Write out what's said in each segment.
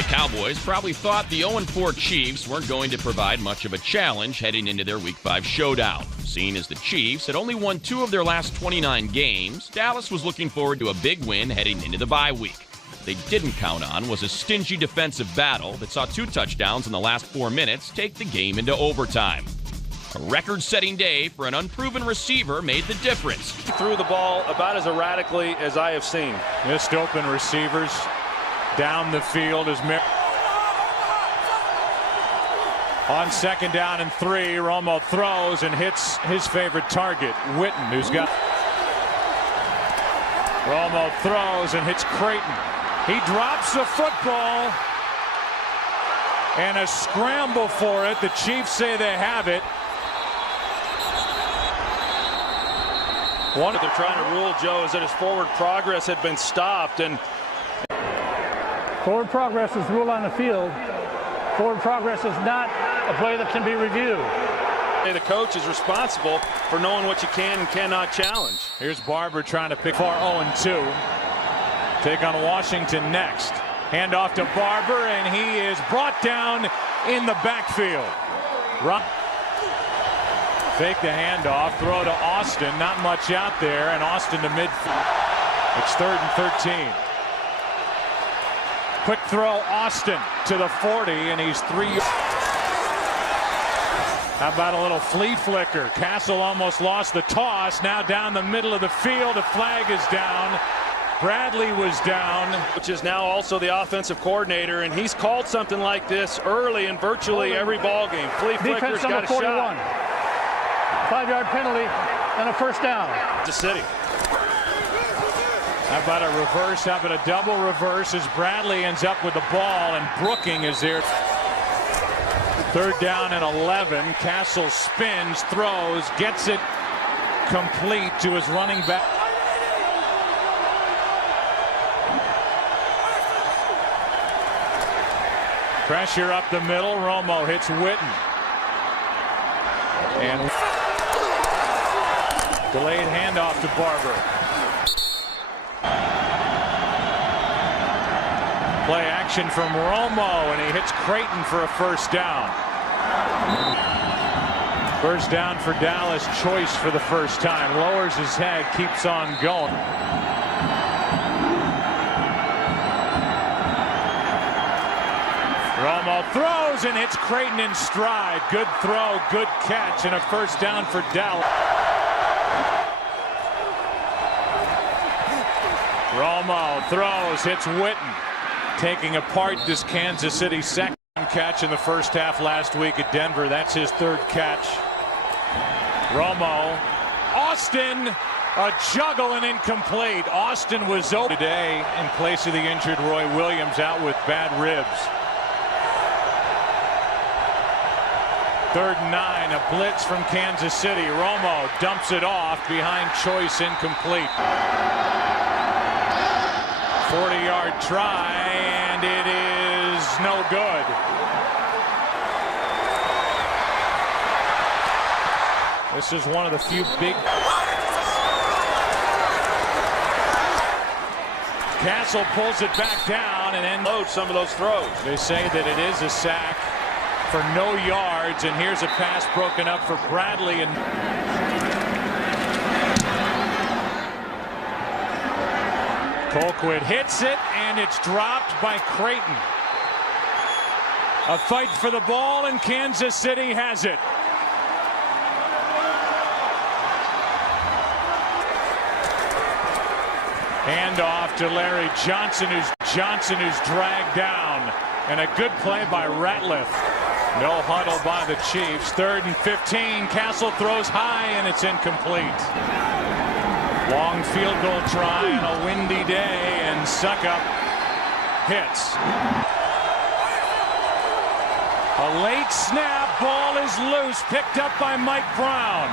The Cowboys probably thought the 0-4 Chiefs weren't going to provide much of a challenge heading into their Week 5 showdown. Seeing as the Chiefs had only won 2 of their last 29 games, Dallas was looking forward to a big win heading into the bye week. What they didn't count on was a stingy defensive battle that saw 2 touchdowns in the last 4 minutes take the game into overtime. A record-setting day for an unproven receiver made the difference. He threw the ball about as erratically as I have seen. Missed open receivers down the field as on 2nd down and 3, Romo throws and hits his favorite target, Witten, who's got. Romo throws and hits Creighton. He drops the football and a scramble for it. The Chiefs say they have it. What they're trying to rule, Joe, is that his forward progress had been stopped. And forward progress is ruled on the field. Forward progress is not a play that can be reviewed. The coach is responsible for knowing what you can and cannot challenge. Here's Barber trying to pick for 0-2. Take on Washington next. Hand off to Barber, and he is brought down in the backfield. Fake the handoff, throw to Austin. Not much out there, and Austin to midfield. It's 3rd and 13. Quick throw, Austin to the 40, and he's 3 yards. How about a little flea flicker? Castle almost lost the toss. Now down the middle of the field, a flag is down. Bradley was down. Which is now also the offensive coordinator, and he's called something like this early in virtually every ball game. Flea flicker's got a 41. shot. 5-yard penalty and a 1st down. The city. How about a reverse? How about a double reverse as Bradley ends up with the ball and Brooking is there. 3rd down and 11. Castle spins, throws, gets it complete to his running back. Pressure up the middle. Romo hits Witten. And delayed handoff to Barber. Play action from Romo, and he hits Creighton for a 1st down. 1st down for Dallas, Choice for the 1st time. Lowers his head, keeps on going. Romo throws and hits Creighton in stride. Good throw, good catch, and a 1st down for Dallas. Romo throws, hits Witten. Taking apart this Kansas City 2nd catch in the 1st half last week at Denver. That's his 3rd catch. Romo. Austin, a juggle and incomplete. Austin was open today in place of the injured Roy Williams out with bad ribs. 3rd and 9, a blitz from Kansas City. Romo dumps it off behind Choice, incomplete. 40-yard try, and it is no good. This is one of the few big. Castle pulls it back down and then load some of those throws. They say that it is a sack for no yards, and here's a pass broken up for Bradley, and Colquitt hits it, and it's dropped by Creighton. A fight for the ball, and Kansas City has it. Handoff to Larry Johnson, who's dragged down, and a good play by Ratliff. No huddle by the Chiefs. 3rd and 15. Castle throws high, and it's incomplete. Long field goal try on a windy day, and Suckup hits. A late snap. Ball is loose. Picked up by Mike Brown.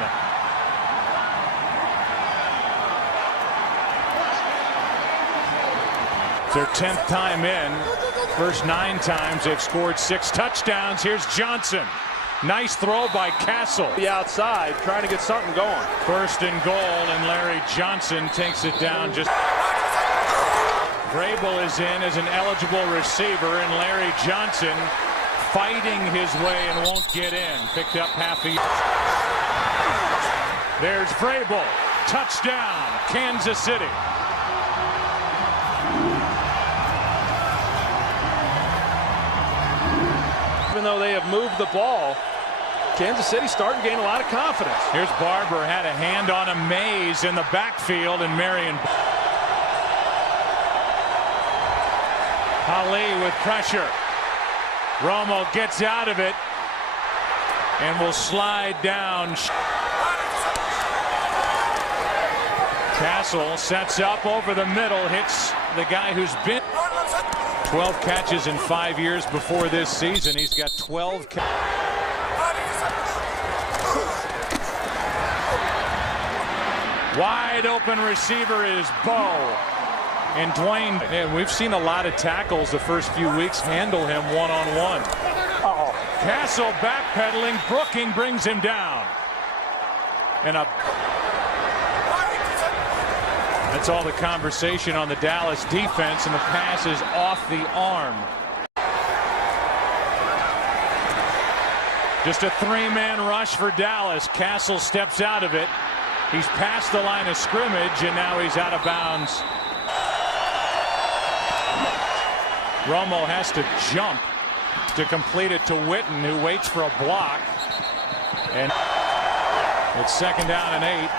It's their 10th time in. First 9 times they've scored 6 touchdowns. Here's Johnson. Nice throw by Castle. The outside, trying to get something going. 1st and goal, and Larry Johnson takes it down just. Vrabel is in as an eligible receiver, and Larry Johnson fighting his way and won't get in. Picked up half a yard. There's Vrabel. Touchdown, Kansas City. Even though they have moved the ball, Kansas City starting to gain a lot of confidence. Here's Barber, had a hand on a Mays in the backfield, and Marion. Ali with pressure. Romo gets out of it and will slide down. Castle sets up over the middle, hits the guy who's been 12 catches in 5 years before this season. He's got 12 Wide open receiver is Bo. And Dwayne, and we've seen a lot of tackles the first few weeks handle him one-on-one. Castle backpedaling. Brooking brings him down. And that's all the conversation on the Dallas defense, and the pass is off the arm. Just a three-man rush for Dallas. Castle steps out of it. He's past the line of scrimmage, and now he's out of bounds. Romo has to jump to complete it to Witten, who waits for a block. And it's 2nd down and 8.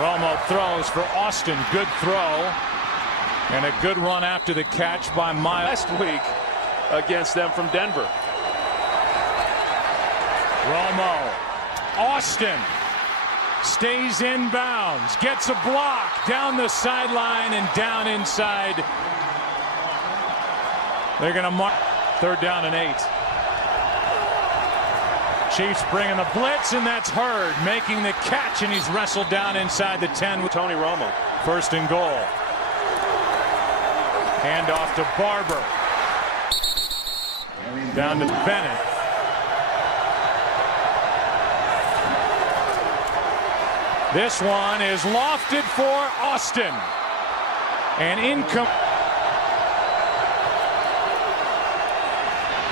Romo throws for Austin. Good throw. And a good run after the catch by Miles. Last week against them from Denver. Romo. Austin stays in bounds. Gets a block down the sideline and down inside. They're going to mark 3rd down and 8. Chiefs bringing the blitz, and that's Hurd making the catch, and he's wrestled down inside the 10 with Tony Romo. 1st and goal. Hand off to Barber. Down to Bennett. This one is lofted for Austin. And incomplete.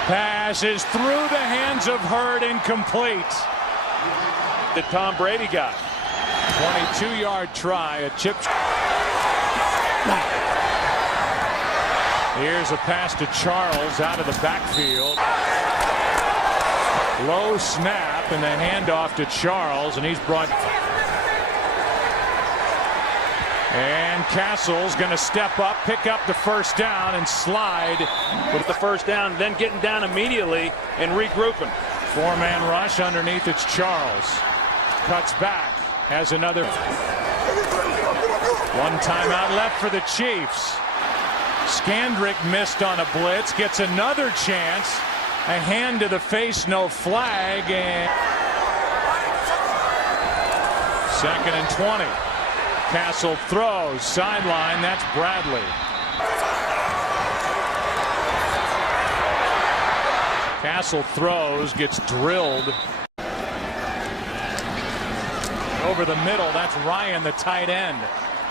Pass is through the hands of Hurd, incomplete. That Tom Brady got. 22-yard try, a chip. Here's a pass to Charles out of the backfield. Low snap and the handoff to Charles, and he's brought. And Castle's going to step up, pick up the 1st down, and slide with the 1st down, then getting down immediately and regrouping. 4-man rush underneath. It's Charles. Cuts back. Has another. One timeout left for the Chiefs. Scandrick missed on a blitz. Gets another chance. A hand to the face, no flag. And 2nd and 20. Castle throws, sideline, that's Bradley. Castle throws, gets drilled. Over the middle, that's Ryan, the tight end.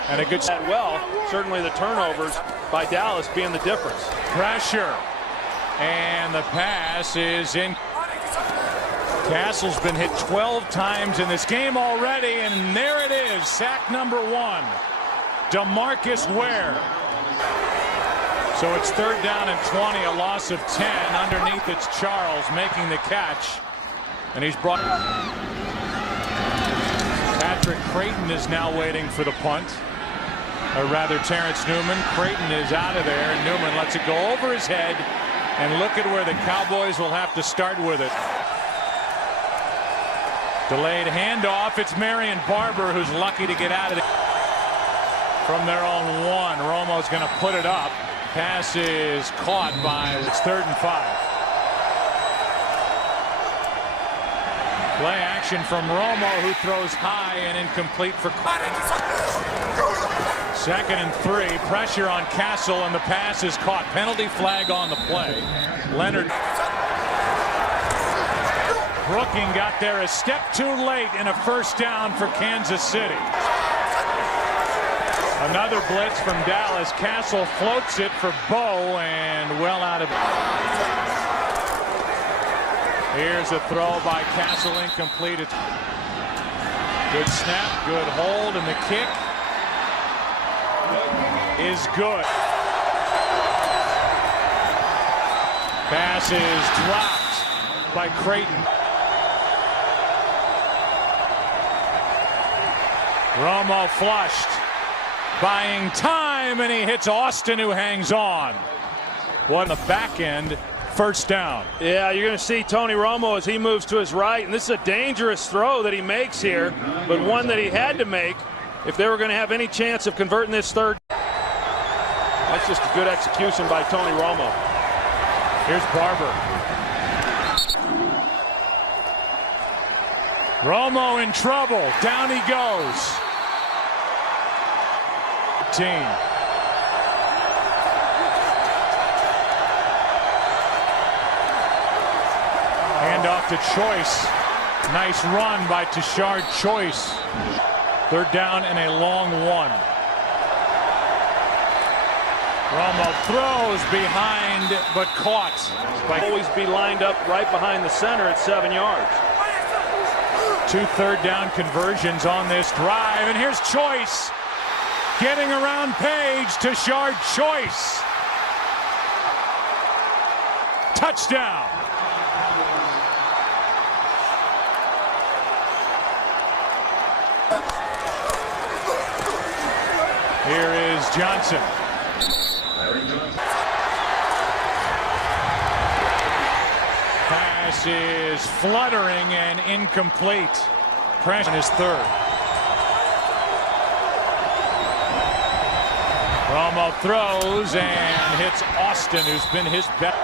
And a good that well, certainly the turnovers by Dallas being the difference. Pressure. And the pass is in. Castle's been hit 12 times in this game already, and there it is, sack number 1. DeMarcus Ware. So it's 3rd down and 20, a loss of 10. Underneath it's Charles making the catch, and he's brought. Patrick Creighton is now waiting for the punt. Or rather, Terrence Newman. Creighton is out of there, and Newman lets it go over his head, and look at where the Cowboys will have to start with it. Delayed handoff. It's Marion Barber who's lucky to get out of it. From their own 1, Romo's going to put it up. Pass is caught by, it's 3rd and 5. Play action from Romo, who throws high and incomplete for 2nd and 3. Pressure on Castle, and the pass is caught. Penalty flag on the play. Leonard. Brooking got there a step too late, and a 1st down for Kansas City. A Another blitz from Dallas. Castle floats it for Bo and well out of it. Here's a throw by Castle, incomplete. Good snap, good hold, and the kick is good. Pass is dropped by Creighton. Romo flushed, buying time, and he hits Austin, who hangs on. What on the back end, first down. Yeah, you're going to see Tony Romo as he moves to his right, and this is a dangerous throw that he makes here, but one that he had to make if they were going to have any chance of converting this third. That's just a good execution by Tony Romo. Here's Barber. Romo in trouble. Down he goes. Hand off to Choice. Nice run by Tashard Choice. Third down and a long one. Romo throws behind, but caught. Always be lined up right behind the center at 7 yards. 2 third-down conversions on this drive, and here's Choice getting around Page. Tashard Choice. Touchdown. Here is Johnson. Pass is fluttering and incomplete. Pressure is third. Romo throws and hits Austin, who's been his best.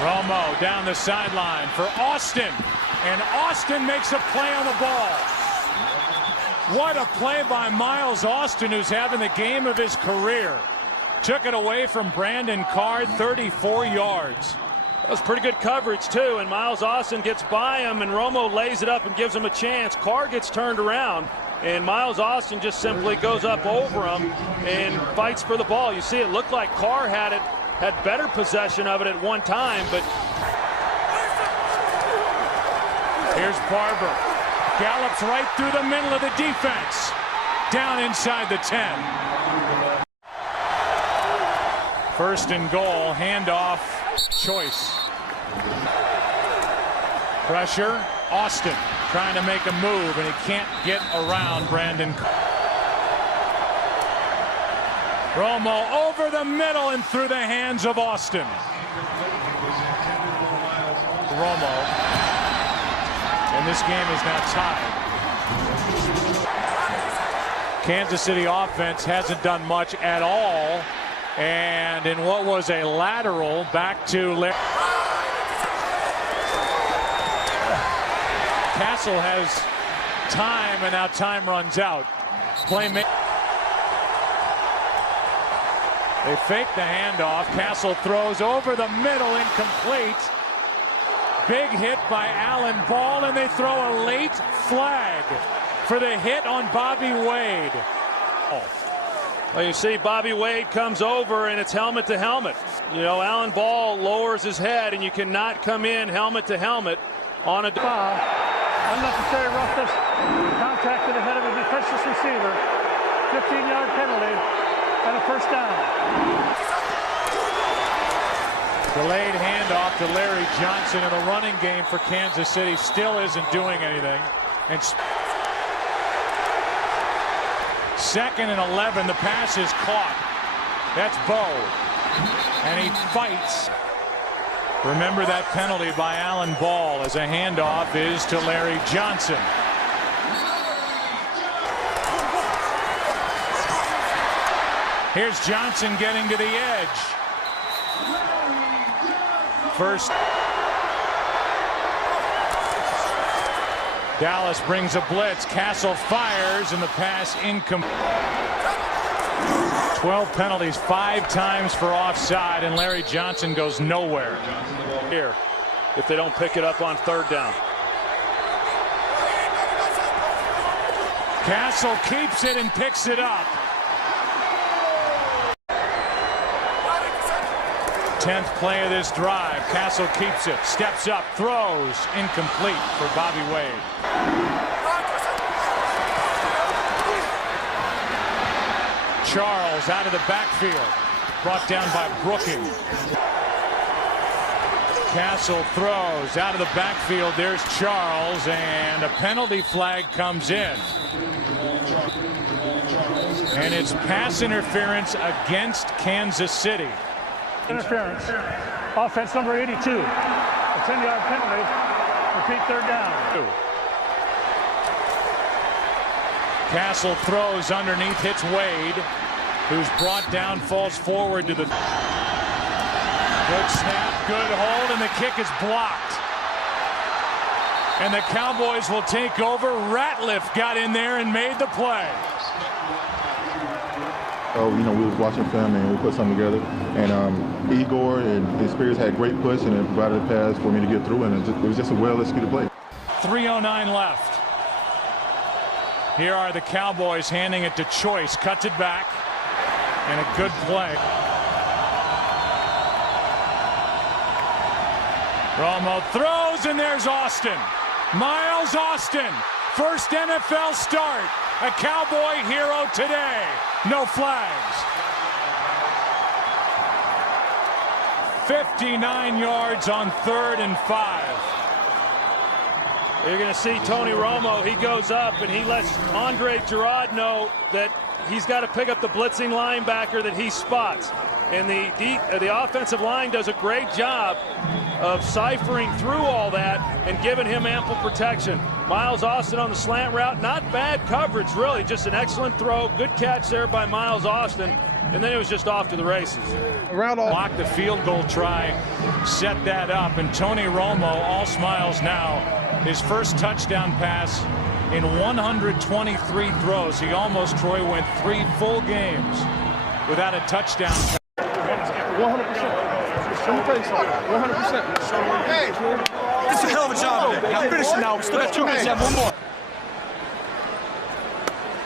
Romo down the sideline for Austin, and Austin makes a play on the ball. What a play by Miles Austin, who's having the game of his career. Took it away from Brandon Carr, 34 yards. That was pretty good coverage, too, and Miles Austin gets by him, and Romo lays it up and gives him a chance. Carr gets turned around, and Miles Austin just simply goes up over him and fights for the ball. You see, it looked like Carr had better possession of it at one time, but... Here's Barber. Gallops right through the middle of the defense. Down inside the 10. First and goal, handoff, Choice. Pressure, Austin trying to make a move, and he can't get around Brandon. Romo over the middle and through the hands of Austin. Romo, and this game is now tied. Kansas City offense hasn't done much at all. And in what was a lateral, back to Castle has time, and now time runs out. Playmaker. They fake the handoff. Castle throws over the middle, incomplete. Big hit by Allen Ball, and they throw a late flag for the hit on Bobby Wade. Well, you see Bobby Wade comes over, and it's helmet to helmet. You know, Allen Ball lowers his head, and you cannot come in helmet to helmet on a foul. Unnecessary roughness, contact to the head of a defenseless receiver, 15-yard penalty, and a first down. Delayed handoff to Larry Johnson, in the running game for Kansas City still isn't doing anything. And second and 11, the pass is caught. That's Bo, and he fights. Remember that penalty by Allen Ball, as a handoff is to Larry Johnson. Here's Johnson getting to the edge. First. Dallas brings a blitz. Castle fires, and the pass incomplete. 12 penalties, 5 times for offside, and Larry Johnson goes nowhere. Here, if they don't pick it up on third down. Castle keeps it and picks it up. 10th play of this drive. Castle keeps it, steps up, throws, incomplete for Bobby Wade. Charles out of the backfield, brought down by Brooking. Castle throws out of the backfield. There's Charles, and a penalty flag comes in. And it's pass interference against Kansas City. Interference. Offense number 82. A 10-yard penalty. Repeat, third down. Castle throws underneath, hits Wade, who's brought down, falls forward to the... Good snap, good hold, and the kick is blocked. And the Cowboys will take over. Ratliff got in there and made the play. We was watching film and we put something together. And Igor and his Spears had great push and it provided a pass for me to get through. And it was just a well-executed play. 3:09 left. Here are the Cowboys handing it to Choice. Cuts it back. And a good play. Romo throws, and there's Austin. Miles Austin, first NFL start. A Cowboy hero today. No flags. 59 yards on 3rd and 5. You're going to see Tony Romo. He goes up and he lets Andre Gerard know that he's got to pick up the blitzing linebacker that he spots. And the offensive line does a great job of ciphering through all that and giving him ample protection. Miles Austin on the slant route, not bad coverage really, just an excellent throw, good catch there by Miles Austin, and then it was just off to the races. Blocked the field goal try, set that up, and Tony Romo, all smiles now, his first touchdown pass in 123 throws. He almost, Troy, went 3 full games without a touchdown. 100%. 100%. Hey, it's a hell of a job today. I'm finishing now. We still got 2 minutes. Have one more.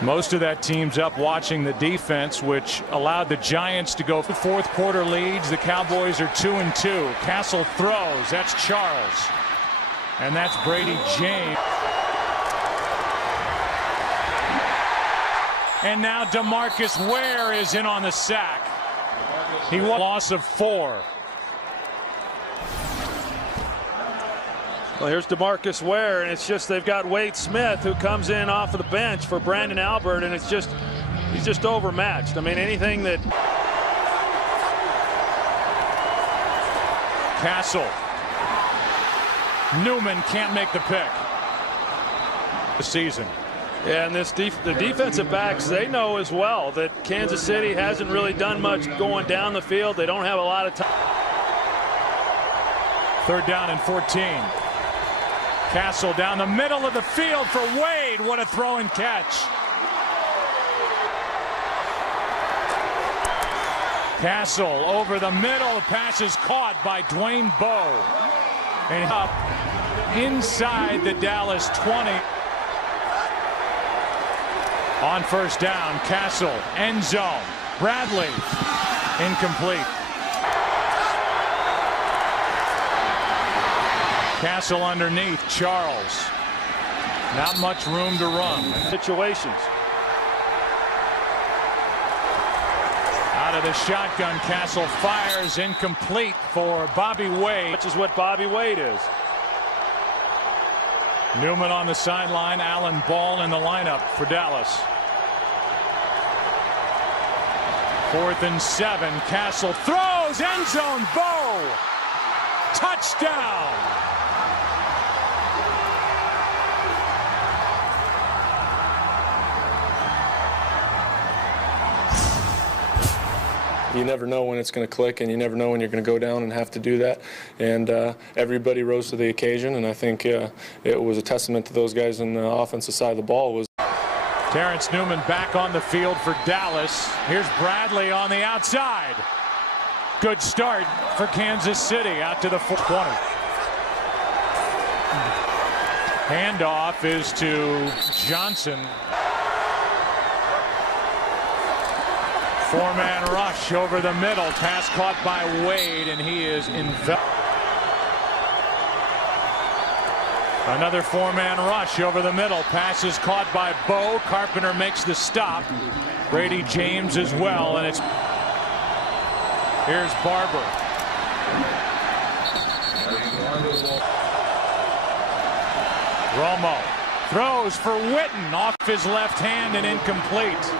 Most of that team's up watching the defense, which allowed the Giants to go for 4th quarter leads. The Cowboys are 2-2. Castle throws. That's Charles. And that's Brady James. And now DeMarcus Ware is in on the sack. He won a loss of 4. Well, here's DeMarcus Ware, and it's just they've got Wade Smith who comes in off of the bench for Brandon Albert, and he's just overmatched. I mean, anything that... Castle. Newman can't make the pick. The season. Yeah, and the defensive backs, they know as well that Kansas City hasn't really done much going down the field. They don't have a lot of time. 3rd down and 14. Castle down the middle of the field for Wade. What a throw and catch. Castle over the middle. The pass is caught by Dwayne Bowe. And up inside the Dallas 20. On 1st down, Castle, end zone. Bradley, incomplete. Castle underneath, Charles. Not much room to run. Situations. Out of the shotgun, Castle fires, incomplete for Bobby Wade. Which is what Bobby Wade is. Newman on the sideline, Allen Ball in the lineup for Dallas. 4th and 7, Castle throws, end zone, Bowe! Touchdown! You never know when it's going to click, and you never know when you're going to go down and have to do that. And everybody rose to the occasion, and I think it was a testament to those guys on the offensive side of the ball. Terrence Newman back on the field for Dallas. Here's Bradley on the outside. Good start for Kansas City out to the 20. Handoff is to Johnson. Four-man rush over the middle. Pass caught by Wade, and he is enveloped. Another four-man rush over the middle. Pass is caught by Bo. Carpenter makes the stop. Brady James as well, and it's... Here's Barber. Romo throws for Witten off his left hand and incomplete.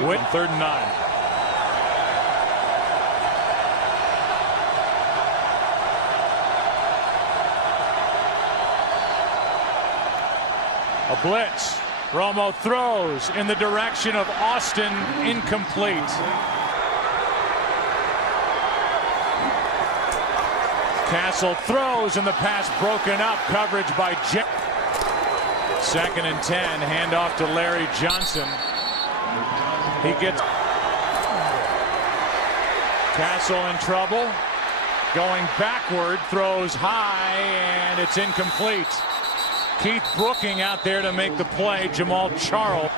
Witten, 3rd and 9. A blitz. Romo throws in the direction of Austin, incomplete. Castle throws and the pass broken up. Coverage by Jet. 2nd and 10. Handoff to Larry Johnson. He gets Castle in trouble. Going backward, throws high, and it's incomplete. Keith Brooking out there to make the play. Jamal Charles.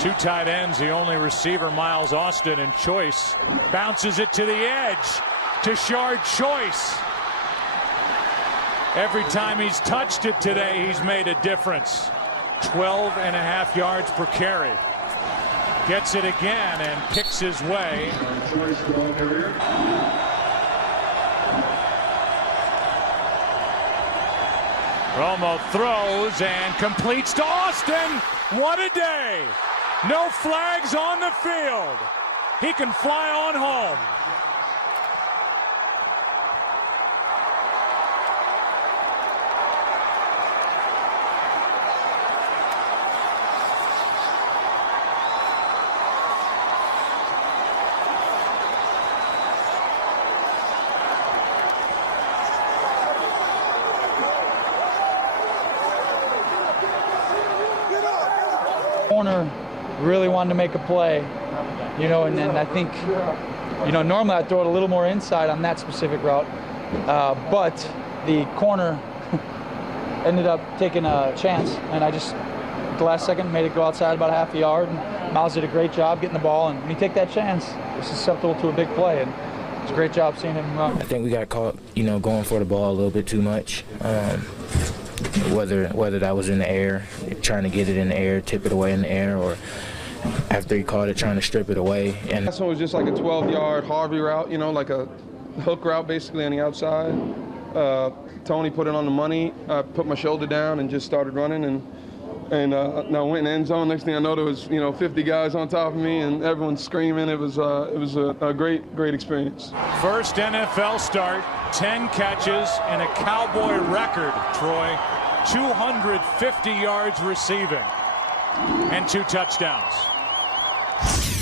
2 tight ends, the only receiver, Miles Austin, and Choice bounces it to the edge to Shard Choice. Every time he's touched it today, he's made a difference. 12.5 yards per carry. Gets it again and picks his way. Romo throws and completes to Austin. What a day. No flags on the field. He can fly on home. Corner really wanted to make a play, you know, and I think, you know, normally I throw it a little more inside on that specific route, but the corner ended up taking a chance, and I just, at the last second, made it go outside about half a yard, and Miles did a great job getting the ball, and when you take that chance, it's susceptible to a big play, and it's a great job seeing him run. I think we got caught, you know, going for the ball a little bit too much. Whether that was in the air, trying to get it in the air, tip it away in the air, or after he caught it, trying to strip it away. And this one was just like a 12-yard Harvey route, you know, like a hook route basically on the outside. Tony put it on the money. I put my shoulder down and just started running, and now went in the end zone. Next thing I know, there was, you know, 50 guys on top of me and everyone's screaming. It was a great experience. First NFL start, 10 catches and a Cowboy record, Troy. 250 yards receiving and 2 touchdowns.